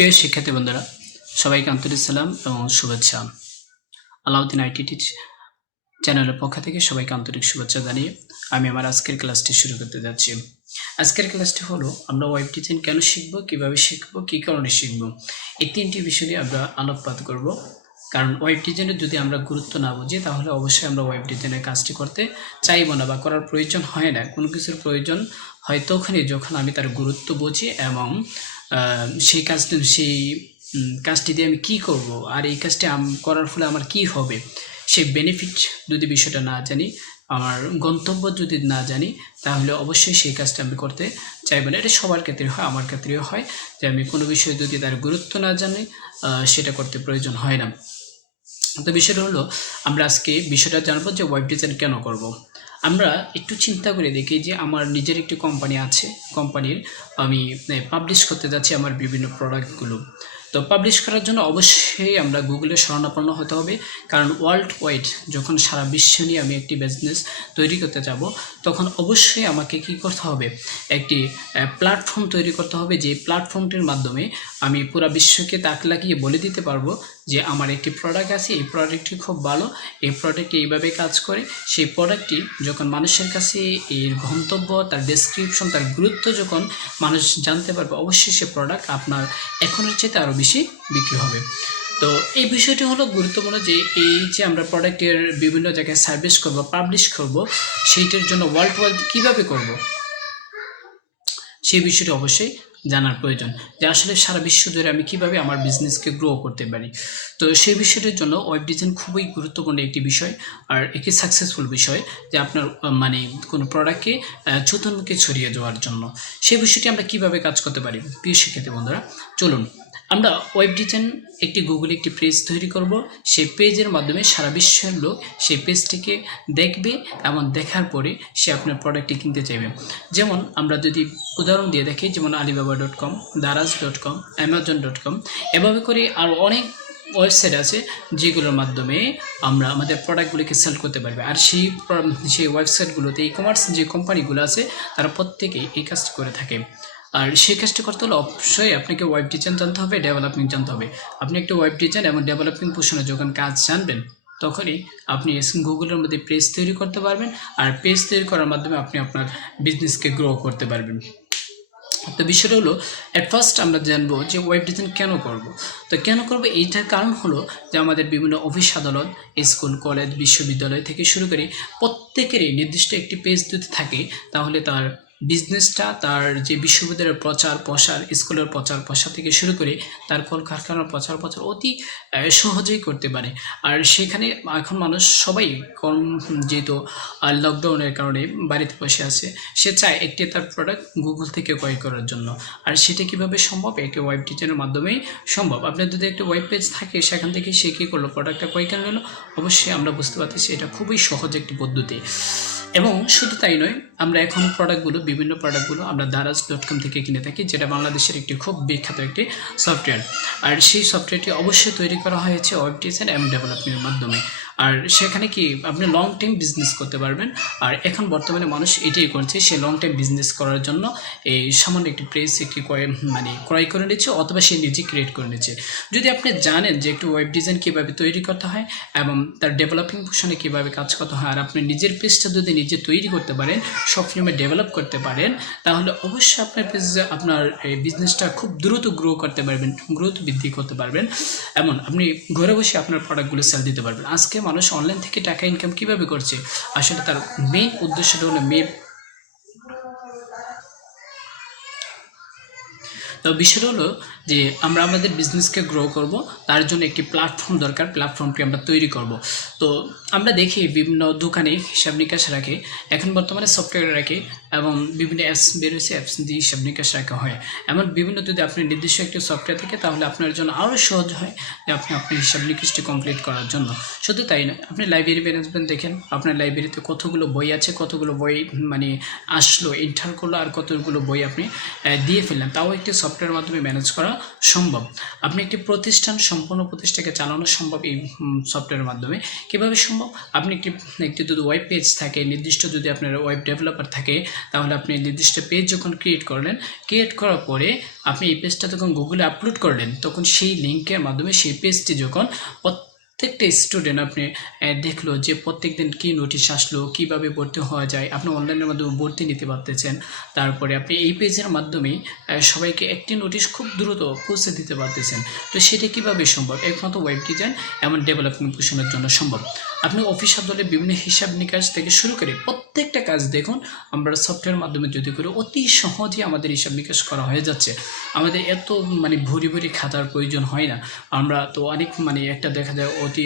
প্রিয় শিক্ষার্থী বন্ধুরা, সবাইকে আন্তরিক সালাম এবং শুভেচ্ছা। আলাউদ্দিন আইটিটি চ্যানেলের পক্ষ থেকে সবাইকে আন্তরিক শুভেচ্ছা জানিয়ে আমি আমার আজকের ক্লাসটি শুরু করতে যাচ্ছি। আজকের ক্লাসটি হলো আমরা ওয়েব ডিজাইন কেন শিখব, কিভাবে শিখব, কী কারণে শিখব, এই তিনটি বিষয় নিয়ে আমরা আলোকপাত করব। কারণ ওয়েব ডিজাইনের যদি আমরা গুরুত্ব না বুঝি তাহলে অবশ্যই আমরা ওয়েব ডিজাইনের কাজটি করতে চাইব না বা করার প্রয়োজন হয় না। কোনো কিছুর প্রয়োজন হয় তখনই যখন আমি তার গুরুত্ব বুঝি এবং সেই কাজটি দিয়ে আমি কী করব আর এই কাজটি করার ফলে আমার কি হবে, সেই বেনিফিট যদি বিষয়টা না জানি, আমার গন্তব্য যদি না জানি, তাহলে অবশ্যই সেই কাজটা আমি করতে চাইব না। এটা সবার ক্ষেত্রে হয়, আমার ক্ষেত্রেও হয় যে আমি কোনো বিষয়ে যদি তার গুরুত্ব না জানি সেটা করতে প্রয়োজন হয় না। তো বিষয়টা হলো আমরা আজকে বিষয়টা জানবো যে ওয়েব ডিজাইন কেন করব। আমরা একটু চিন্তা করে দেখি যে আমার নিজের একটি কোম্পানি আছে, কোম্পানির আমি পাবলিশ করতে যাচ্ছি আমার বিভিন্ন প্রোডাক্টগুলো। তো পাবলিশ করার জন্য অবশ্যই আমরা গুগলের শরণাপন্ন হতে হবে, কারণ ওয়ার্ল্ড ওয়াইড যখন সারা বিশ্ব নিয়ে আমি একটি বিজনেস তৈরি করতে যাব তখন অবশ্যই আমাকে কি করতে হবে, একটি প্ল্যাটফর্ম তৈরি করতে হবে, যে প্ল্যাটফর্মটির মাধ্যমে আমি পুরো বিশ্বকে তাক লাগিয়ে বলে দিতে পারবো যে আমার একটি প্রোডাক্ট আছে, এই প্রোডাক্টটি খুব ভালো, এই প্রোডাক্টটি এইভাবে কাজ করে। সেই প্রোডাক্টটি যখন মানুষের কাছে এর গন্তব্য, তার ডেসক্রিপশন, তার গুরুত্ব যখন মানুষ জানতে পারবে, অবশ্যই সে প্রোডাক্ট আপনার এখনের চাইতে আরও বেশি বিক্রি হবে। তো এই বিষয়টি হলো গুরুত্বপূর্ণ যে এই যে আমরা প্রোডাক্টের বিভিন্ন জায়গায় সার্ভিস করব, পাবলিশ করব, সেইটার জন্য ওয়ার্ল্ড ওয়াইড কীভাবে করব সেই বিষয়টি অবশ্যই জানার প্রয়োজন, যে আসলে সারা বিশ্ব জুড়ে আমি কিভাবে আমার বিজনেসকে গ্রো করতে পারি। তো সেই বিষয়টির জন্য ওয়েব ডিজাইন খুবই গুরুত্বপূর্ণ একটি বিষয় আর একটি সাকসেসফুল বিষয়, যে আপনার কোনো প্রোডাক্টকে চতুর্মুখে ছড়িয়ে যাওয়ার জন্য। সেই বিষয়টি আমরা কিভাবে কাজ করতে পারি প্রিয় শিক্ষার্থী বন্ধুরা, চলুন আমরা ওয়েব ডিজাইন একটি গুগলে একটি পেজ তৈরি করব। সেই পেজের মাধ্যমে সারা বিশ্বের লোক সেই পেজটিকে দেখবে এবং দেখার পরে সে আপনার প্রোডাক্টটি কিনতে চাইবে। যেমন আমরা যদি উদাহরণ দিয়ে দেখি, যেমন alibaba.com, daraz.com, amazon.com, এভাবে করে আরও অনেক ওয়েবসাইট আছে যেগুলোর মাধ্যমে আমরা আমাদের প্রোডাক্টগুলিকে সেল করতে পারবে। আর সেই ওয়েবসাইটগুলোতে ই কমার্স যে কোম্পানিগুলো আছে তারা প্রত্যেকেই এই কাজটি করে থাকে। আর সেই কাজটি করতে হলে অবশ্যই আপনাকে ওয়েব ডিজাইন জানতে হবে, ডেভেলপিং জানতে হবে। আপনি একটা ওয়েব ডিজাইন এবং ডেভেলপিং পোর্শনে যখন কাজ জানবেন তখনই আপনি গুগলের মধ্যে পেজ তৈরি করতে পারবেন, আর পেজ তৈরি করার মাধ্যমে আপনি আপনার বিজনেসকে গ্রো করতে পারবেন। তো বিষয়টা হলো অ্যাট ফার্স্ট আমরা জানবো যে ওয়েব ডিজাইন কেন করব। তো কেন করব এইটার কারণ হলো যে আমাদের বিভিন্ন অফিস আদালত, স্কুল, কলেজ, বিশ্ববিদ্যালয় থেকে শুরু করে প্রত্যেকেরই নির্দিষ্ট একটি পেজ যদি থাকে তাহলে তার বিজনেসটা, তার যে বিশ্ববিদ্যালয়ের প্রচার প্রসার, স্কুলের প্রচার প্রসার থেকে শুরু করে তার কলকারখানার প্রচার প্রচার অতি সহজেই করতে পারে। আর সেখানে এখন মানুষ সবাই যেহেতু লকডাউনের কারণে বাড়িতে বসে আছে, সে চায় একটি তার প্রোডাক্ট গুগল থেকে ক্রয় করার জন্য। আর সেটা কীভাবে সম্ভব? একটি ওয়েব ডিজাইনের মাধ্যমেই সম্ভব। আপনার যদি একটা ওয়েব পেজ থাকে সেখান থেকে সে কী করলো, প্রোডাক্টটা ক্রয় করে নিল, অবশ্যই আমরা বুঝতে পারতেছি এটা খুবই সহজ একটি পদ্ধতি। এবং শুধু তাই নয়, আমরা এখন বিভিন্ন প্রোডাক্টগুলো আমরা daraz.com থেকে কিনে থাকি, যেটা বাংলাদেশের একটি খুব বিখ্যাত একটি সফটওয়্যার। আর সেই সফটওয়্যারটি অবশ্যই তৈরি করা হয়েছে ওয়েব ডিজাইন এবং ডেভেলপমেন্টের মাধ্যমে। আর সেখানে কি আপনি লং টাইম বিজনেস করতে পারবেন। আর এখন বর্তমানে মানুষ এটাই করছে, সে লং টাইম বিজনেস করার জন্য এই সামান্য একটি পেজ একটি ক্রয় করে নিচ্ছে অথবা সে নিজে ক্রিয়েট করে নিচ্ছে। যদি আপনি জানেন যে একটু ওয়েব ডিজাইন কীভাবে তৈরি করতে হয় এবং তার ডেভেলপিং পোর্শনে কীভাবে কাজ করতে হয়, আর আপনি নিজের পেজটা যদি নিজে তৈরি করতে পারেন, সবসময় ডেভেলপ করতে পারেন, তাহলে অবশ্যই আপনার পেজে আপনার এই বিজনেসটা খুব দ্রুত গ্রো করতে পারবেন, গ্রোথ বৃদ্ধি করতে পারবেন। এমন আপনি ঘরে বসে আপনার প্রোডাক্টগুলো সেল দিতে পারবেন। আজকে মানুষ অনলাইন থেকে টাকা ইনকাম কিভাবে করছে, আসলে তার মেইন উদ্দেশ্যটা হলো তো বিষয়টা হলো যে আমরা আমাদের বিজনেসকে গ্রো করব, তার জন্য একটি প্ল্যাটফর্ম দরকার, প্ল্যাটফর্মটি আমরা তৈরি করব। তো আমরা দেখি বিভিন্ন দোকানে হিসাব নিকাশ রাখে, এখন বর্তমানে সফটওয়্যার রাখে এবং বিভিন্ন অ্যাপস বেরোয়েছে, অ্যাপস দিয়ে হিসাব নিকাশ রাখা হয়। এমন বিভিন্ন যদি আপনি নির্দিষ্ট একটি সফটওয়্যার থাকে তাহলে আপনার জন্য আরও সহজ হয় যে আপনি হিসাব নিকাশটি কমপ্লিট করার জন্য। শুধু তাই নয়, আপনি লাইব্রেরি ম্যানেজমেন্ট দেখেন, আপনার লাইব্রেরিতে কতগুলো বই আছে, কতগুলো বই আসলো, এন্টার করলো, আর কতগুলো বই আপনি দিয়ে ফেললেন, তাও একটি সফটওয়্যার মাধ্যমে ম্যানেজ করা সম্ভব। আপনি একটি প্রতিষ্ঠান, সম্পূর্ণ প্রতিষ্ঠানকে চালানো সম্ভব এই সফটওয়্যারের মাধ্যমে। কিভাবে সম্ভব? আপনি একটি যদি ওয়েব পেজ থাকে, নির্দিষ্ট যদি আপনার ওয়েব ডেভেলপার থাকে, তাহলে আপনি নির্দিষ্ট পেজ যখন ক্রিয়েট করলেন, ক্রিয়েট করার পরে আপনি এই পেজটা যখন গুগলে আপলোড করলেন, তখন সেই লিঙ্কের মাধ্যমে সেই পেজটি যখন প্রত্যেকটা স্টুডেন্ট আপনি দেখলো যে প্রত্যেক দিন কী নোটিশ আসলো, কীভাবে ভর্তি হওয়া যায়, আপনি অনলাইনের মাধ্যমে ভর্তি নিতে পারতেছেন। তারপরে আপনি এই পেজের মাধ্যমেই সবাইকে একটি নোটিশ খুব দ্রুত পৌঁছে দিতে পারতেছেন। তো সেটা কীভাবে সম্ভব? একমাত্র ওয়েব ডিজাইন এমন ডেভেলপমেন্ট পোষণের জন্য সম্ভব। আপনি অফিস আদালতে বিভিন্ন হিসাব নিকাশ থেকে শুরু করে প্রত্যেকটা কাজ দেখুন আমরা সফটওয়্যারের মাধ্যমে যদি করি, অতি সহজে আমাদের হিসাব নিকাশ করা হয়ে যাচ্ছে। আমাদের এত ভরি ভরি খাতার প্রয়োজন হয় না। আমরা তো অনেক একটা দেখা যায় অতি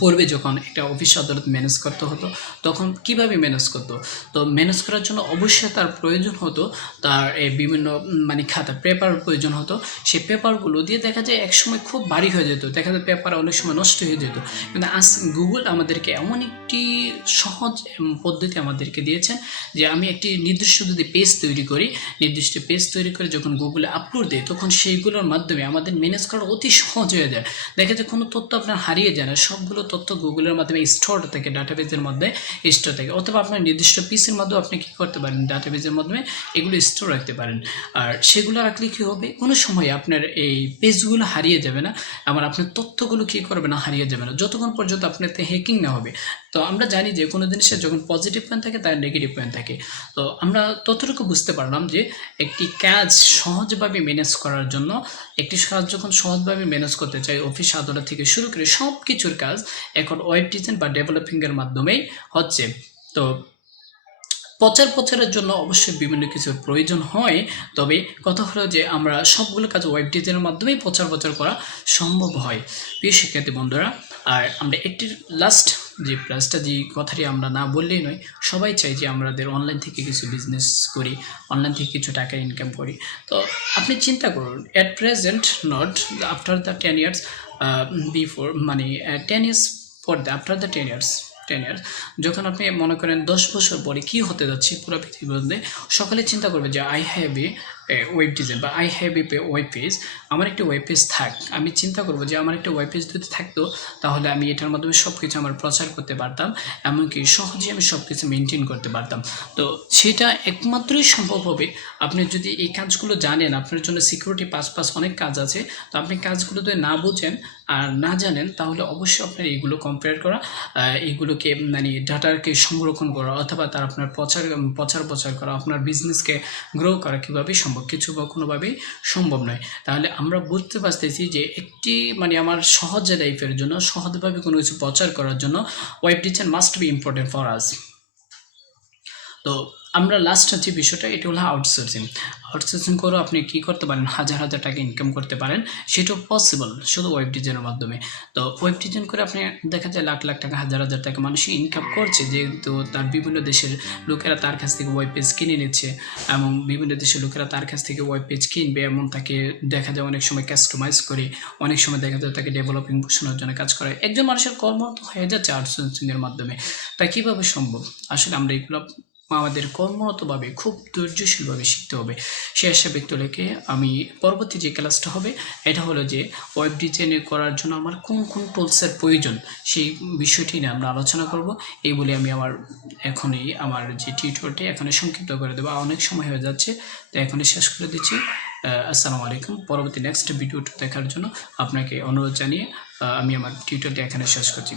পূর্বে যখন একটা অফিস আদালত ম্যানেজ করতে হতো, তখন কিভাবে ম্যানেজ করতো? তো ম্যানেজ করার জন্য অবশ্যই তার প্রয়োজন হতো, তার বিভিন্ন খাতা পেপার প্রয়োজন হতো। সেই পেপারগুলো দিয়ে দেখা যায় একসময় খুব ভারী হয়ে যেত, দেখা যায় পেপার অনেক সময় নষ্ট হয়ে যেত। কিন্তু আজ গুগল আমাদেরকে এমন একটি সহজ পদ্ধতি আমাদেরকে দিয়েছেন যে আমি একটি নির্দিষ্ট যদি পেজ তৈরি করি, নির্দিষ্ট পেজ তৈরি করে যখন গুগলে আপলোড দিই, তখন সেইগুলোর মাধ্যমে আমাদের ম্যানেজ করা অতি সহজ হয়ে যায়। দেখা যায় কোনো তথ্য আপনার হারিয়ে যায় না, সবগুলো তথ্য গুগলের মাধ্যমে স্টোর থাকে, ডাটাবেজের মধ্যে স্টোর থাকে। অথবা আপনার নির্দিষ্ট পিসির মাধ্যমে আপনি কী করতে পারেন, ডাটাবেজের মাধ্যমে এগুলো স্টোর রাখতে পারেন। আর সেগুলো রাখলে কী হবে, কোনো সময় আপনার এই পেজগুলো হারিয়ে যাবে না, আবার আপনার তথ্যগুলো কী করবে না, হারিয়ে যাবে না, যতক্ষণ পর্যন্ত আপনাতে হ্যাকিং না হবে। তো আমরা জানি যে কোনো জিনিসের যখন পজিটিভ পয়েন্ট থাকে তার নেগেটিভ পয়েন্ট থাকে। তো আমরা ততটুকু বুঝতে পারলাম যে একটি কাজ সহজভাবে ম্যানেজ করার জন্য, একটি কাজ যখন সহজভাবে ম্যানেজ করতে চাই, অফিস আদালত থেকে শুরু করে সব কিছুর কাজ এখন ওয়েব ডিজাইন বা ডেভেলপিংয়ের মাধ্যমেই হচ্ছে। তো প্রচারের জন্য অবশ্যই বিভিন্ন কিছুর প্রয়োজন হয়, তবে কথা হলো যে আমরা সবগুলো কাজ ওয়েব ডিজাইনের মাধ্যমেই প্রচার করা সম্ভব হয়। প্রিয় শিক্ষার্থী বন্ধুরা, আর আমরা একটি লাস্ট যে কথাটি আমরা না বললেই নয়, সবাই চাই যে আমাদের অনলাইন থেকে কিছু বিজনেস করি, অনলাইন থেকে কিছু টাকা ইনকাম করি। তো আপনি চিন্তা করুন, at present not, after the 10 years before 10 years for the after the 10 years যখন আপনি মনে করেন 10 বছর পরে কী হতে যাচ্ছে পুরো পৃথিবীর মধ্যে, সকলে চিন্তা করবে যে I have a web design বা I have a web page, আমার একটা ওয়েব পেজ থাক। আমি চিন্তা করবো যে আমার একটা ওয়েব পেজ যদি থাকতো, তাহলে আমি এটার মাধ্যমে সব কিছু আমার প্রচার করতে পারতাম, এমনকি সহজেই আমি সব কিছু মেনটেন করতে পারতাম। তো সেটা একমাত্রই সম্ভব হবে আপনি যদি এই কাজগুলো জানেন। আপনার জন্য সিকিউরিটি পাস অনেক কাজ আছে, তো আপনি কাজগুলো যদি না বুঝেন আর না জানেন, তাহলে অবশ্যই আপনার এইগুলো কম্পেয়ার করা, এইগুলোকে ডাটাকে সংরক্ষণ করা, অথবা তার আপনার প্রচার করা, আপনার বিজনেসকে গ্রো করা কীভাবে সম্ভব? কিছু বা কোনোভাবেই সম্ভব নয়। তাহলে আমরা বুঝতে পারতেছি যে একটি আমার সহজ লাইফের জন্য, সহজভাবে কোনো কিছু প্রচার করার জন্য web design must be important for us. তো আমরা লাস্ট যে বিষয়টা, এটা হলো আউটসোর্সিং করেও আপনি কী করতে পারেন, হাজার টাকা ইনকাম করতে পারেন, সেটাও পসিবল শুধু ওয়েব ডিজাইনের মাধ্যমে। তো ওয়েব ডিজাইন করে আপনি দেখা যায় লাখ টাকা, হাজার টাকা মানুষ ইনকাম করছে, যেহেতু তার বিভিন্ন দেশের লোকেরা তার কাছ থেকে ওয়েব পেজ কিনে নিচ্ছে, এবং বিভিন্ন দেশের লোকেরা তার কাছ থেকে ওয়েব পেজ কিনবে, এমন তাকে দেখা যায় অনেক সময় কাস্টমাইজ করে, অনেক সময় দেখা যায় তাকে ডেভেলপিং পোষণের জন্য কাজ করে। একজন মানুষের কর্ম হয়ে যাচ্ছে আউটসোর্সিংয়ের মাধ্যমে। তা কীভাবে সম্ভব? আসলে আমরা এগুলো আমাদের কর্মরতভাবে খুব ধৈর্যশীলভাবে শিখতে হবে। সে আশা ব্যক্ত রেখে আমি পরবর্তী যে ক্লাসটা হবে, এটা হলো যে ওয়েব ডিজাইনে করার জন্য আমার কোন টুলসের প্রয়োজন, সেই বিষয়টি নিয়ে আমরা আলোচনা করব। এই বলে আমি আমার যে টিউটোরিয়ালটি এখানে সংক্ষিপ্ত করে দেবো, অনেক সময় হয়ে যাচ্ছে, তো এখনই শেষ করে দিচ্ছি। আসসালামু আলাইকুম। পরবর্তী নেক্সট ভিডিওটা দেখার জন্য আপনাকে অনুরোধ জানিয়ে আমি আমার টিউটোরিয়ালটি এখানে শেষ করছি।